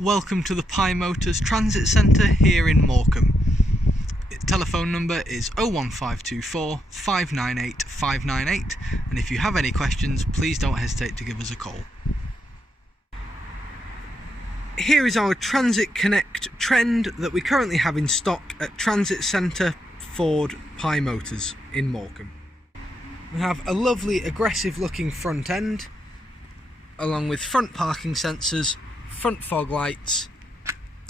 Welcome to the Pye Motors Transit Centre here in Morecambe. Telephone number is 01524 598 598, and if you have any questions, please don't hesitate to give us a call. Here is our Transit Connect trend that we currently have in stock at Transit Centre Ford Pye Motors in Morecambe. We have a lovely aggressive looking front end, along with front parking sensors, front fog lights,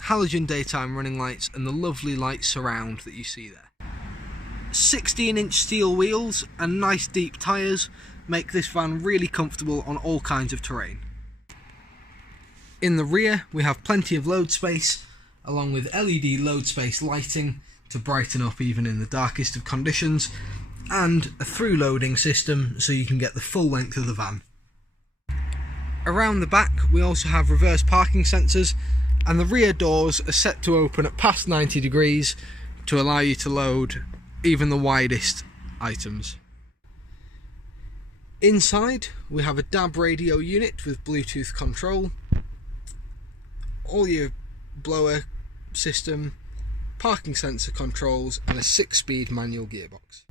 halogen daytime running lights, and the lovely light surround that you see there. 16-inch steel wheels and nice deep tyres make this van really comfortable on all kinds of terrain. In the rear we have plenty of load space, along with LED load space lighting to brighten up even in the darkest of conditions, and a through loading system so you can get the full length of the van. Around the back we also have reverse parking sensors, and the rear doors are set to open at past 90 degrees to allow you to load even the widest items. Inside we have a DAB radio unit with Bluetooth control, all your blower system, parking sensor controls, and a 6-speed manual gearbox.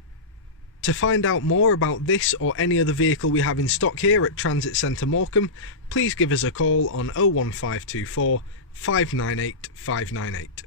To find out more about this or any other vehicle we have in stock here at Transit Centre Morecambe, please give us a call on 01524 598 598.